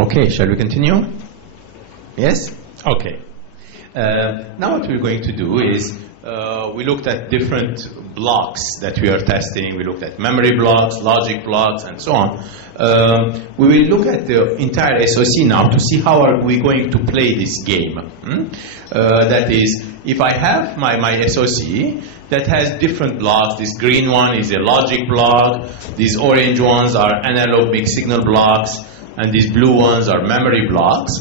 Okay, shall we continue? Yes? Okay. Now what we're going to do is we looked at different blocks that we are testing. We looked at memory blocks, logic blocks, and so on. We will look at the entire SoC now to see how are we going to play this game. That is, if I have my SoC that has different blocks, this green one is a logic block, these orange ones are analog mixed signal blocks, and these blue ones are memory blocks.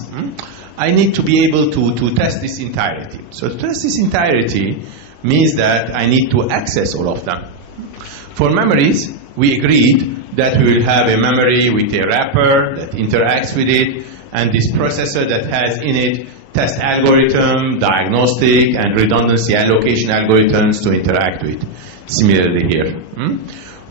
I need to be able to test this entirety. So to test this entirety means that I need to access all of them. For memories, we agreed that we will have a memory with a wrapper that interacts with it, and this processor that has in it test algorithm, diagnostic, and redundancy allocation algorithms to interact with. Similarly here.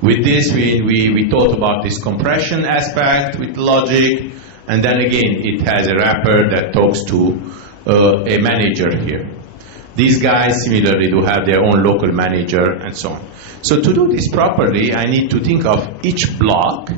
With this, we thought about this compression aspect with logic, and then again, it has a wrapper that talks to a manager here. These guys similarly do have their own local manager and so on. So to do this properly, I need to think of each block,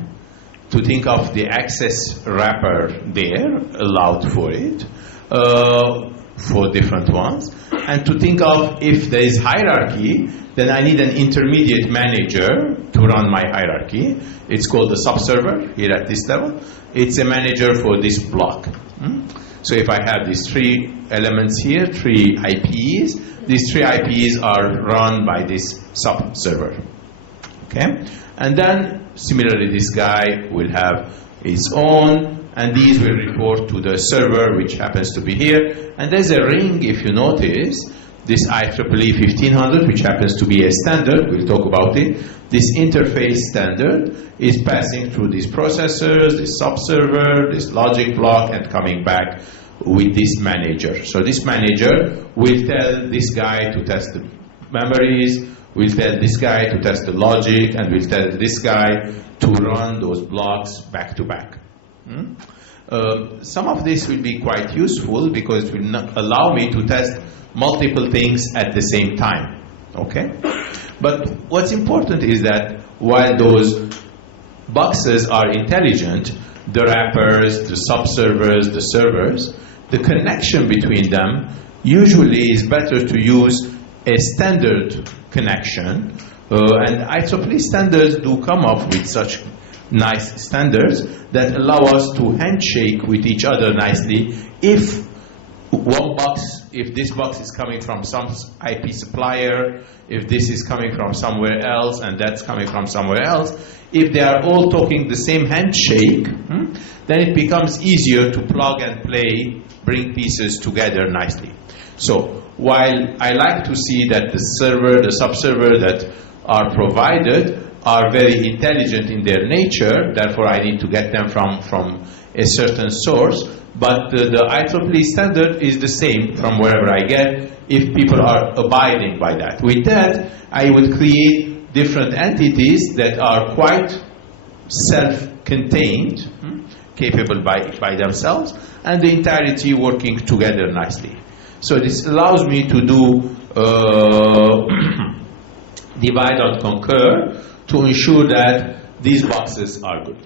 to think of the access wrapper there, allowed for it, for different ones, and to think of if there is hierarchy, then I need an intermediate manager to run my hierarchy. It's called the subserver here at this level. It's a manager for this block. So if I have these three elements here, three IPs, these three IPs are run by this subserver. Okay? And then similarly this guy will have its own, and these will report to the server, which happens to be here. And there's a ring, if you notice, this IEEE 1500, which happens to be a standard, we'll talk about it. This interface standard is passing through these processors, this subserver, this logic block, and coming back with this manager. So this manager will tell this guy to test the memories, will tell this guy to test the logic, and will tell this guy to run those blocks back to back. Some of this will be quite useful because it will not allow me to test multiple things at the same time. Okay? But what's important is that while those boxes are intelligent, the wrappers, the subservers, the servers, the connection between them usually is better to use a standard connection. And IEEE standards do come up with such nice standards that allow us to handshake with each other nicely if one box, if this box is coming from some IP supplier, if this is coming from somewhere else, and that's coming from somewhere else, if they are all talking the same handshake, then it becomes easier to plug and play, bring pieces together nicely. So while I like to see that the server, the subserver that are provided are very intelligent in their nature, therefore I need to get them from a certain source, but the IEEE standard is the same from wherever I get if people are abiding by that. With that, I would create different entities that are quite self-contained, capable by themselves, and the entirety working together nicely. So this allows me to do divide and conquer to ensure that these boxes are good.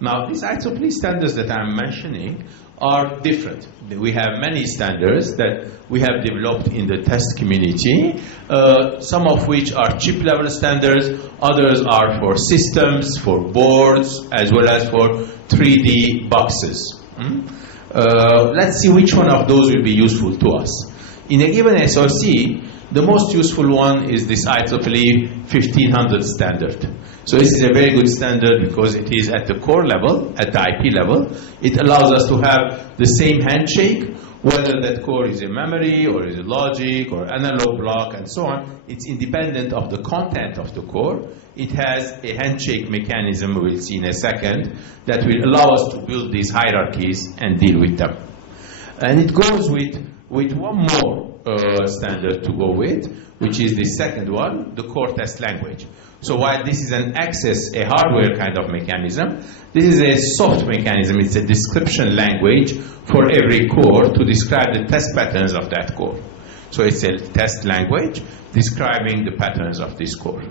Now, these IEEE standards that I'm mentioning are different. We have many standards that we have developed in the test community, some of which are chip-level standards, others are for systems, for boards, as well as for 3D boxes. Let's see which one of those will be useful to us. In a given SoC, the most useful one is this IEEE 1500 standard. So this is a very good standard because it is at the core level, at the IP level. It allows us to have the same handshake, whether that core is a memory or is a logic or analog block and so on. It's independent of the content of the core. It has a handshake mechanism, we'll see in a second, that will allow us to build these hierarchies and deal with them. And it goes with one more standard to go with, which is the second one, the core test language. So while this is an access, a hardware kind of mechanism, this is a soft mechanism. It's a description language for every core to describe the test patterns of that core. So it's a test language describing the patterns of this core.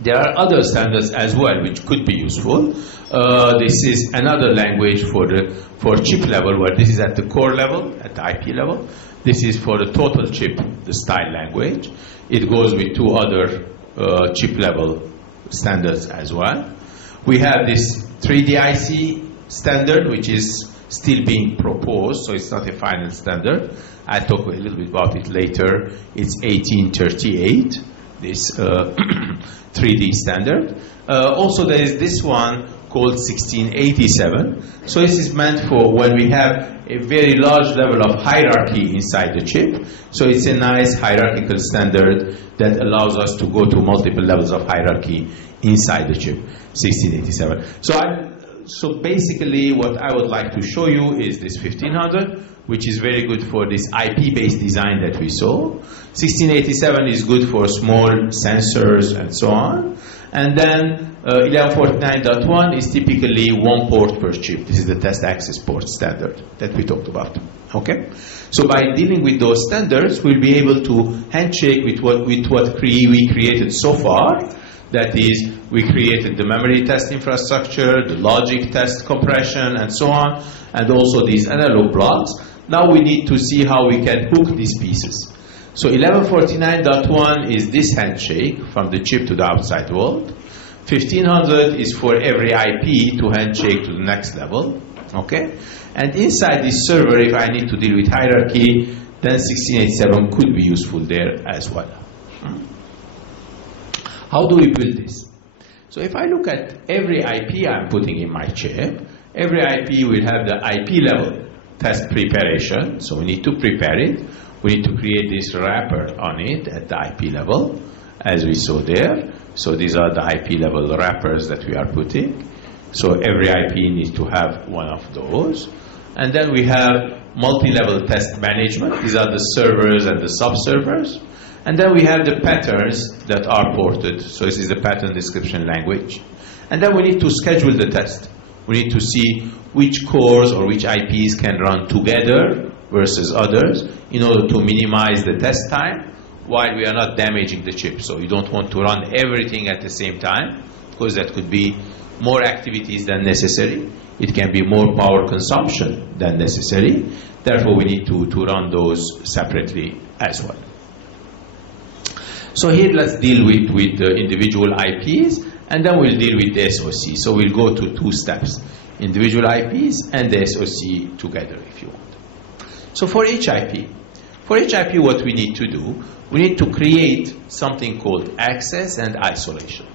There are other standards as well which could be useful. This is another language for chip level, where this is at the core level, at the IP level. This is for the total chip, the style language. It goes with two other chip level standards as well. We have this 3D IC standard, which is still being proposed, so it's not a final standard. I'll talk a little bit about it later. It's 1838, this 3D standard. Also, there is this one called 1687. So this is meant for when we have a very large level of hierarchy inside the chip. So it's a nice hierarchical standard that allows us to go to multiple levels of hierarchy inside the chip, 1687. So basically what I would like to show you is this 1500, which is very good for this IP-based design that we saw. 1687 is good for small sensors and so on. And then 1149.1 is typically one port per chip. This is the test access port standard that we talked about. Okay? So by dealing with those standards, we'll be able to handshake with what we created so far. That is, we created the memory test infrastructure, the logic test compression, and so on, and also these analog blocks. Now we need to see how we can hook these pieces. So 1149.1 is this handshake from the chip to the outside world. 1500 is for every IP to handshake to the next level. Okay? And inside this server, if I need to deal with hierarchy, then 1687 could be useful there as well. How do we build this? So if I look at every IP I'm putting in my chip, every IP will have the IP level test preparation. So we need to prepare it. We need to create this wrapper on it at the IP level, as we saw there. So these are the IP level wrappers that we are putting. So every IP needs to have one of those. And then we have multi-level test management. These are the servers and the sub-servers. And then we have the patterns that are ported. So this is the pattern description language. And then we need to schedule the test. We need to see which cores or which IPs can run together versus others in order to minimize the test time while we are not damaging the chip. So you don't want to run everything at the same time, because that could be more activities than necessary. It can be more power consumption than necessary. Therefore, we need to run those separately as well. So here let's deal with the individual IPs, and then we'll deal with the SoC. So we'll go to two steps, individual IPs and the SoC together if you want. So for each IP what we need to do, we need to create something called access and isolation.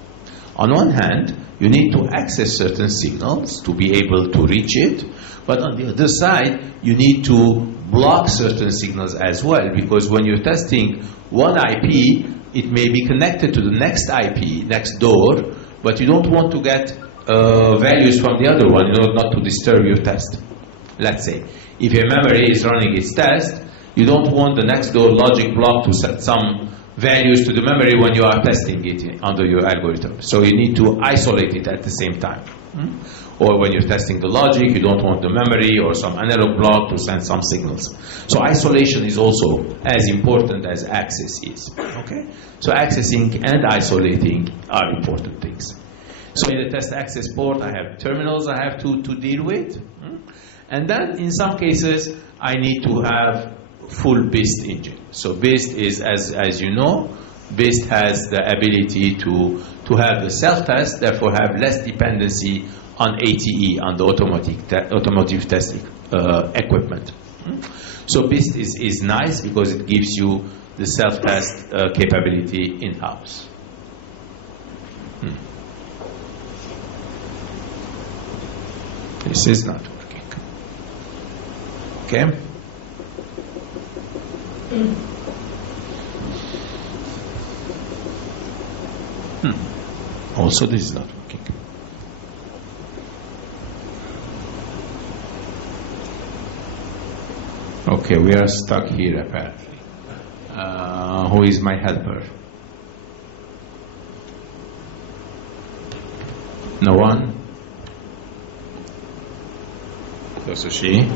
On one hand, you need to access certain signals to be able to reach it, but on the other side, you need to block certain signals as well, because when you're testing one IP, it may be connected to the next IP next door, but you don't want to get values from the other one in order not to disturb your test. Let's say, if your memory is running its test, you don't want the next door logic block to set some values to the memory when you are testing it under your algorithm. So you need to isolate it at the same time. Or when you're testing the logic, you don't want the memory or some analog block to send some signals. So isolation is also as important as access is. Okay? So accessing and isolating are important things. So in the test access port, I have terminals I have to deal with. And then in some cases, I need to have full BIST engine. So BIST is, as you know, BIST has the ability to have the self-test, therefore have less dependency on ATE, on the automotive testing equipment. So BIST is nice because it gives you the self-test capability in-house. This is not working. Okay? Also, this is not working. Okay, we are stuck here apparently. Who is my helper? No one? Also she?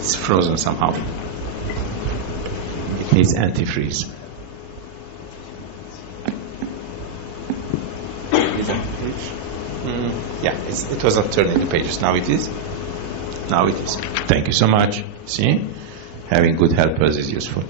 It's frozen somehow. It needs antifreeze. Yeah, it was not turning the pages. Now it is. Now it is. Thank you so much. See? Having good helpers is useful.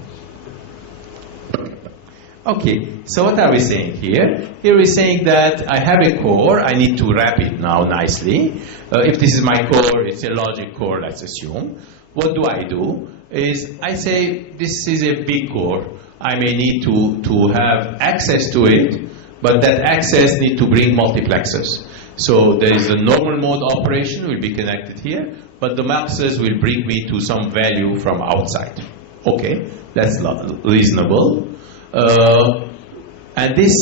Okay, so what are we saying here? Here we're saying that I have a core, I need to wrap it now nicely. If this is my core, it's a logic core, let's assume. What do? Is I say this is a big core. I may need to have access to it, but that access need to bring multiplexers. So there is a normal mode operation will be connected here, but the muxes will bring me to some value from outside. Okay, that's reasonable. And this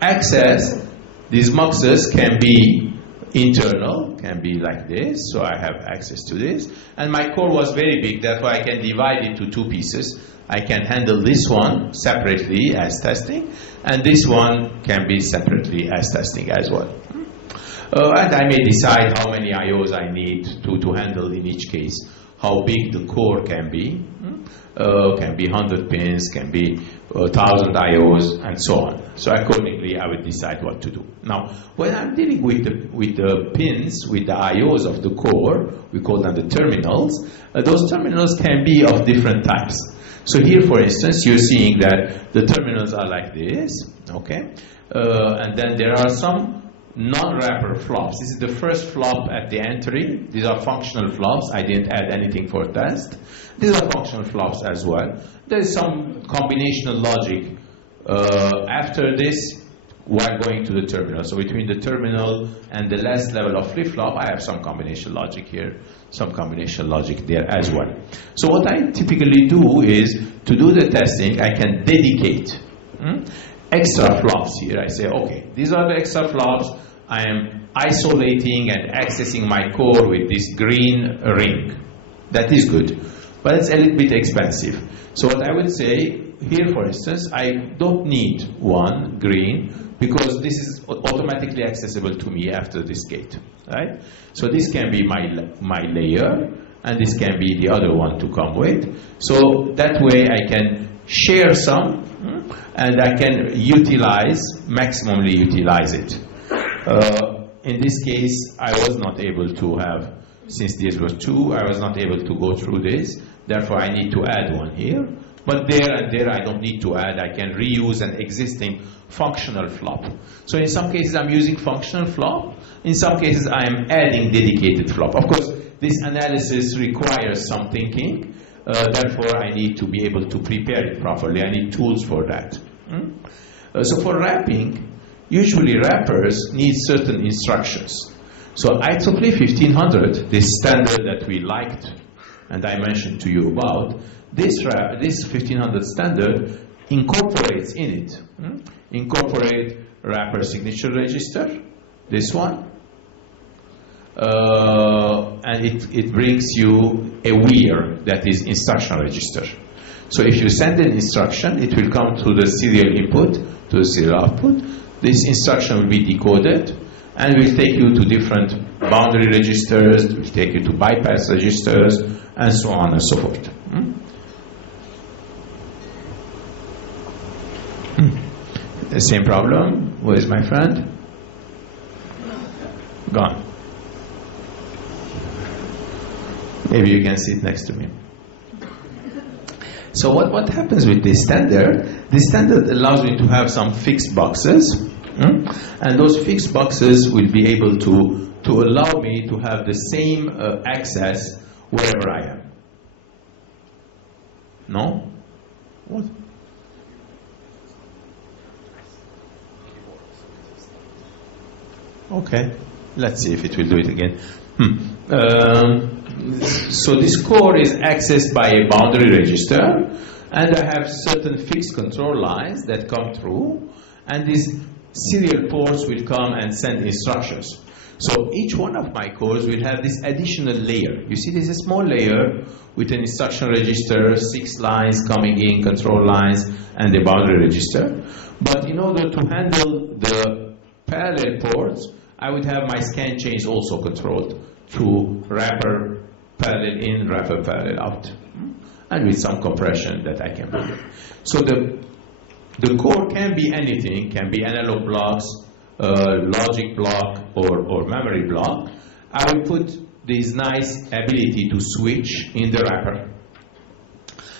access, these muxes can be internal, can be like this, so I have access to this. And my core was very big, therefore I can divide it to two pieces. I can handle this one separately as testing, and this one can be separately as testing as well. And I may decide how many IOs I need to handle in each case, how big the core can be. Can be 100 pins, can be 1,000 IOs, and so on. So accordingly, I will decide what to do. Now, when I'm dealing with the pins, with the IOs of the core, we call them the terminals. Those terminals can be of different types. So here, for instance, you're seeing that the terminals are like this, okay? And then there are some non-wrapper flops. This is the first flop at the entry. These are functional flops. I didn't add anything for test. These are functional flops as well. There is some combinational logic after this while going to the terminal. So between the terminal and the last level of flip-flop, I have some combination logic here, some combination logic there as well. So what I typically do is, to do the testing, I can dedicate extra flops here. I say, okay, these are the extra flops. I am isolating and accessing my core with this green ring. That is good, but it's a little bit expensive. So what I would say here, for instance, I don't need one green because this is automatically accessible to me after this gate, right? So this can be my layer, and this can be the other one to come with. So that way I can share some, and I can maximally utilize it. In this case, I was not able to have, since these were two, I was not able to go through this. Therefore, I need to add one here. But there and there, I don't need to add. I can reuse an existing functional flop. So in some cases, I'm using functional flop. In some cases, I'm adding dedicated flop. Of course, this analysis requires some thinking. Therefore, I need to be able to prepare it properly. I need tools for that. So for wrapping, usually wrappers need certain instructions. So IEEE 1500, this standard that we liked and I mentioned to you about, this 1500 standard incorporates in it, incorporate wrapper signature register, this one, and it brings you a WIR, that is instruction register. So if you send an instruction, it will come to the serial input, to the serial output. This instruction will be decoded and will take you to different boundary registers, will take you to bypass registers, and so on and so forth. The same problem. Where is my friend? Gone. Maybe you can sit next to me. So what happens with this standard? This standard allows me to have some fixed boxes, and those fixed boxes will be able to allow me to have the same access wherever I am. No? What? Okay, let's see if it will do it again. So this core is accessed by a boundary register, and I have certain fixed control lines that come through, and these serial ports will come and send instructions. So each one of my cores will have this additional layer. You see, there's a small layer with an instruction register, 6 lines coming in, control lines, and the boundary register. But in order to handle the parallel ports, I would have my scan chains also controlled through wrapper parallel in, wrapper parallel out, and with some compression that I can build it. So the core can be anything, can be analog blocks, logic block, or memory block. I will put this nice ability to switch in the wrapper.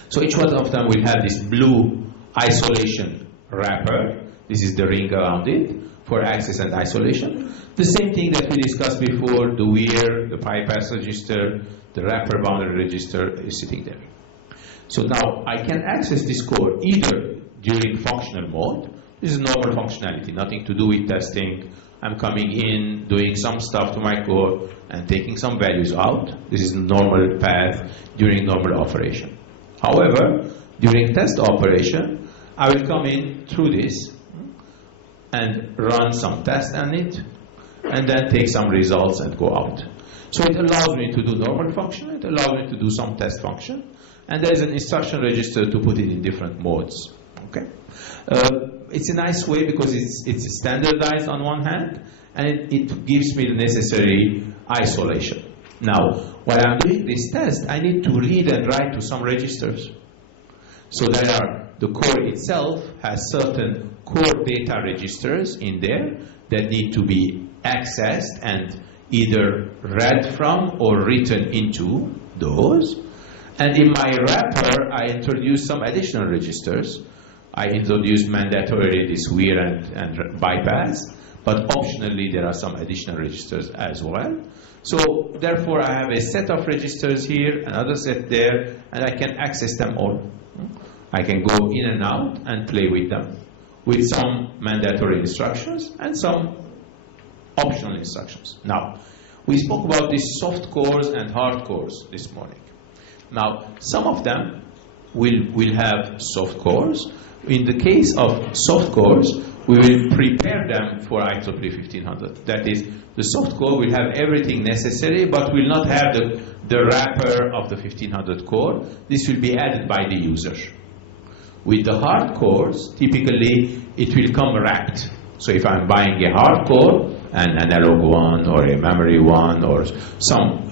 So each one of them will have this blue isolation wrapper. This is the ring around it for access and isolation. The same thing that we discussed before, the weir, the bypass register, the wrapper boundary register is sitting there. So now I can access this core either during functional mode. This is normal functionality, nothing to do with testing. I'm coming in, doing some stuff to my core, and taking some values out. This is normal path during normal operation. However, during test operation, I will come in through this and run some tests on it, and then take some results and go out. So it allows me to do normal function, it allows me to do some test function, and there is an instruction register to put it in different modes. Okay, it's a nice way because it's standardized on one hand, and it gives me the necessary isolation. Now, while I'm doing this test, I need to read and write to some registers. So the core itself has certain core data registers in there that need to be accessed and either read from or written into those. And in my wrapper, I introduce some additional registers. I introduced mandatorily this weir and bypass, but optionally there are some additional registers as well. So therefore I have a set of registers here, another set there, and I can access them all. I can go in and out and play with them with some mandatory instructions and some optional instructions. Now, we spoke about these soft cores and hard cores this morning. Now, some of them will have soft cores. In the case of soft cores, we will prepare them for IEEE 1500. That is, the soft core will have everything necessary, but will not have the wrapper of the 1500 core. This will be added by the user. With the hard cores, typically it will come wrapped. So if I'm buying a hard core, an analog one or a memory one or some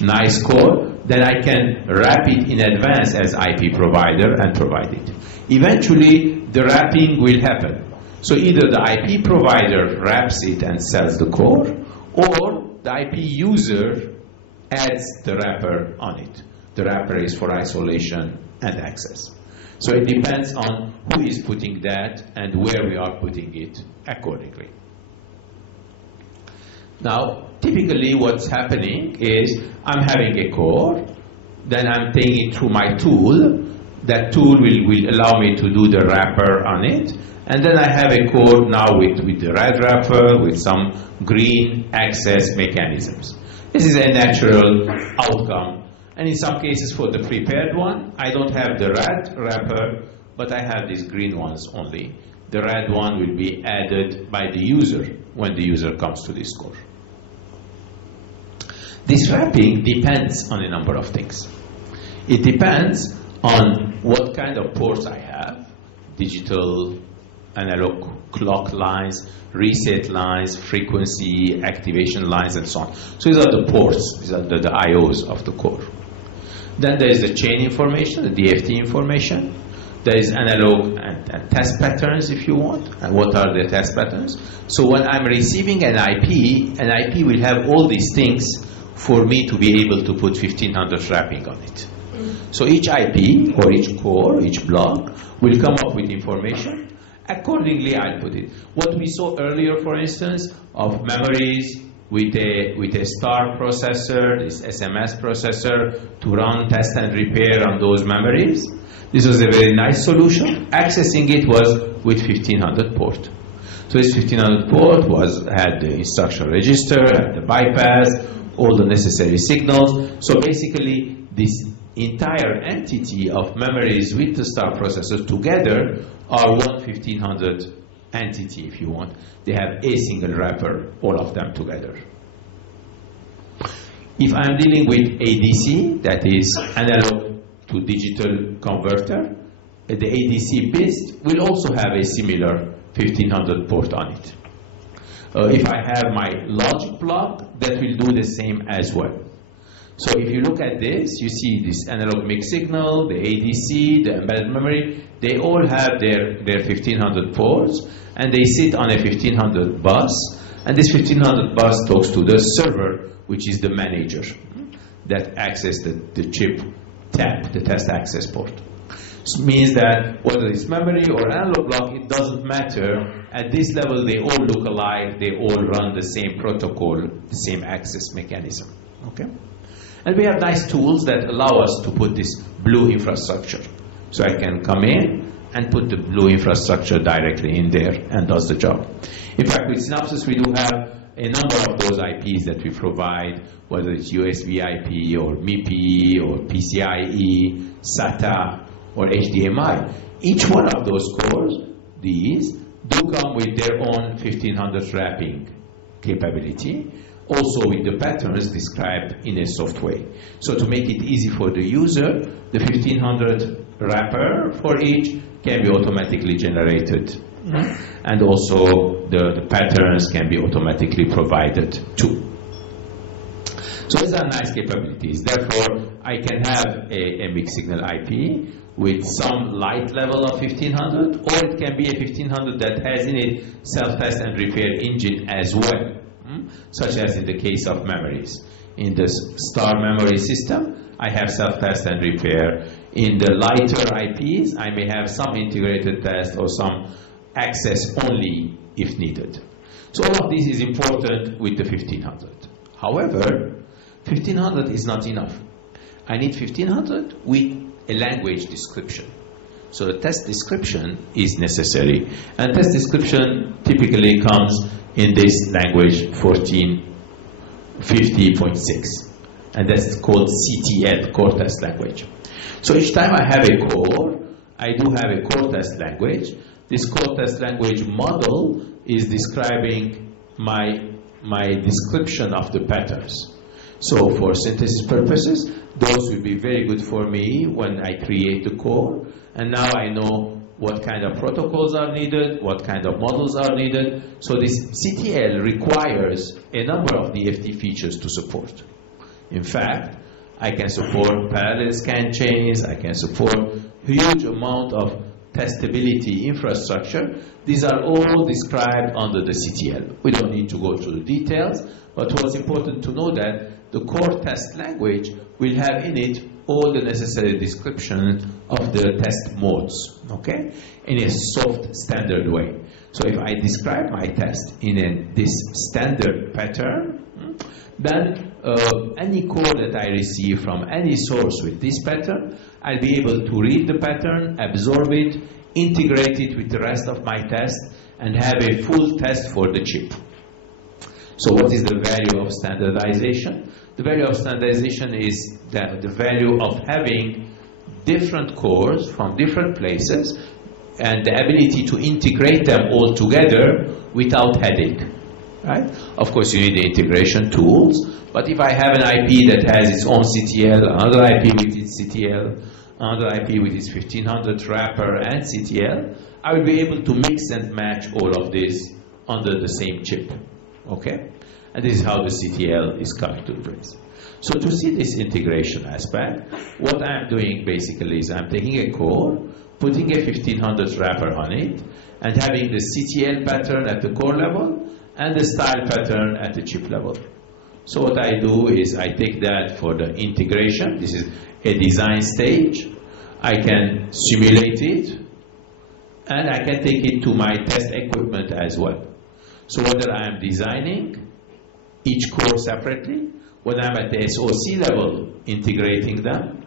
nice core, then I can wrap it in advance as IP provider and provide it. Eventually, the wrapping will happen. So either the IP provider wraps it and sells the core, or the IP user adds the wrapper on it. The wrapper is for isolation and access. So it depends on who is putting that and where we are putting it accordingly. Now, typically what's happening is I'm having a core, then I'm taking it through my tool. That tool will allow me to do the wrapper on it, and then I have a core now with the red wrapper with some green access mechanisms. This is a natural outcome, and in some cases for the prepared one, I don't have the red wrapper, but I have these green ones only. The red one will be added by the user when the user comes to this core. This wrapping depends on a number of things. It depends on what kind of ports I have, digital, analog clock lines, reset lines, frequency, activation lines, and so on. So these are the ports, these are the IOs of the core. Then there is the chain information, the DFT information. There is analog and test patterns, if you want. And what are the test patterns? So when I'm receiving an IP will have all these things for me to be able to put 1500 wrapping on it. So each IP or each core, each block will come up with information. Accordingly, I'll put it. What we saw earlier, for instance, of memories with a star processor, this SMS processor, to run test and repair on those memories. This was a very nice solution. Accessing it was with 1500 port. So this 1500 port had the instruction register, had the bypass, all the necessary signals. So basically, this entire entity of memories with the star processor together are one 1500 entity, if you want. They have a single wrapper, all of them together. If I'm dealing with ADC, that is analog to digital converter, the ADC BIST will also have a similar 1500 port on it. If I have my logic block, that will do the same as well. So if you look at this, you see this analog mixed signal, the ADC, the embedded memory, they all have their 1500 ports, and they sit on a 1500 bus, and this 1500 bus talks to the server, which is the manager that access the chip tap, the test access port. This means that whether it's memory or analog block, it doesn't matter. At this level, they all look alike, they all run the same protocol, the same access mechanism. Okay? And we have nice tools that allow us to put this blue infrastructure. So I can come in and put the blue infrastructure directly in there and does the job. In fact, with Synopsys, we do have a number of those IPs that we provide, whether it's USB IP or MIPI or PCIe, SATA, or HDMI. Each one of those cores, these, do come with their own 1500 wrapping capability, also with the patterns described in a soft way. So to make it easy for the user, the 1500 wrapper for each can be automatically generated. And also the patterns can be automatically provided too. So these are nice capabilities. Therefore, I can have a mixed signal IP with some light level of 1500, or it can be a 1500 that has in it self-test and repair engine as well, such as in the case of memories. In the star memory system, I have self-test and repair. In the lighter IPs, I may have some integrated test or some access only if needed. So all of this is important with the 1500. However, 1500 is not enough. I need 1500 with a language description. So the test description is necessary. And test description typically comes in this language 1450.6. And that's called CTL, core test language. So each time I have a core, I do have a core test language. This core test language model is describing my description of the patterns. So for synthesis purposes, those will be very good for me when I create the core. And now I know what kind of protocols are needed, what kind of models are needed. So this CTL requires a number of DFT features to support. In fact, I can support parallel scan chains, I can support huge amount of testability infrastructure. These are all described under the CTL. We don't need to go through the details, but what's important to know that the core test language will have in it all the necessary description of the test modes, okay, in a soft standard way. So if I describe my test in this standard pattern, then any code that I receive from any source with this pattern, I'll be able to read the pattern, absorb it, integrate it with the rest of my test, and have a full test for the chip. So what is the value of standardization? The value of standardization is that the value of having different cores from different places and the ability to integrate them all together without headache. Right? Of course, you need the integration tools, but if I have an IP that has its own CTL, another IP with its CTL, another IP with its 1500 wrapper and CTL, I will be able to mix and match all of this under the same chip. Okay? And this is how the CTL is coming to place. So to see this integration aspect, what I'm doing basically is I'm taking a core, putting a 1500 wrapper on it, and having the CTL pattern at the core level and the style pattern at the chip level. So what I do is I take that for the integration. This is a design stage. I can simulate it, and I can take it to my test equipment as well. So whether I am designing each core separately, when I'm at the SoC level integrating them,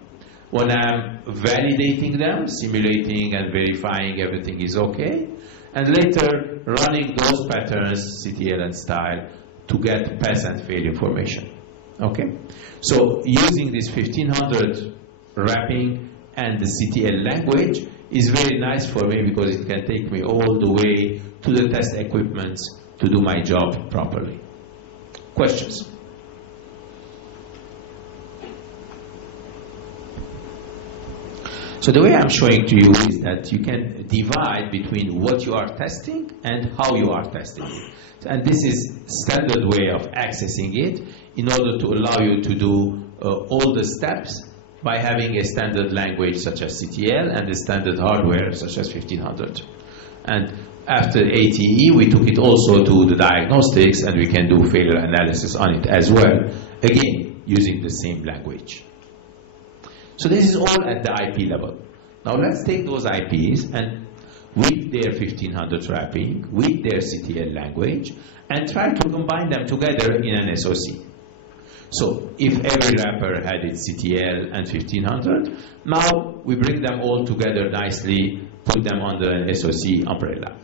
when I'm validating them, simulating and verifying everything is okay, and later running those patterns, CTL and style, to get pass and fail information. Okay? So using this 1500 wrapping and the CTL language is very nice for me because it can take me all the way to the test equipments to do my job properly. Questions? So the way I'm showing to you is that you can divide between what you are testing and how you are testing it. And this is standard way of accessing it in order to allow you to do all the steps by having a standard language such as CTL and a standard hardware such as 1500. And after ATE, we took it also to the diagnostics, and we can do failure analysis on it as well, again, using the same language. So this is all at the IP level. Now let's take those IPs and with their 1500 wrapping, with their CTL language, and try to combine them together in an SoC. So if every wrapper had its CTL and 1500, now we bring them all together nicely, put them under an SoC umbrella.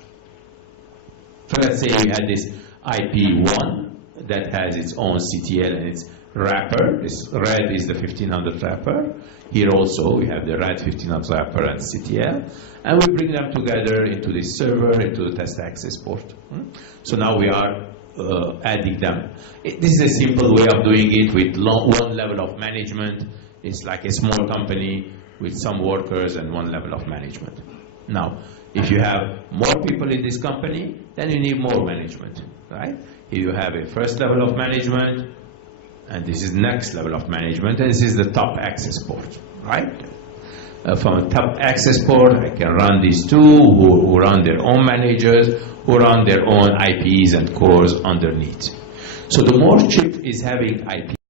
So let's say we had this IP1 that has its own CTL and its wrapper. This red is the 1500 wrapper. Here also we have the red 1500 wrapper and CTL, and we bring them together into this server, into the test access port. So now we are adding them. This is a simple way of doing it with one level of management. It's like a small company with some workers and one level of management. Now, if you have more people in this company, then you need more management, right? Here you have a first level of management, and this is next level of management, and this is the top access port, right? From a top access port, I can run these two who run their own managers, who run their own IPs and cores underneath. So the more chip is having IP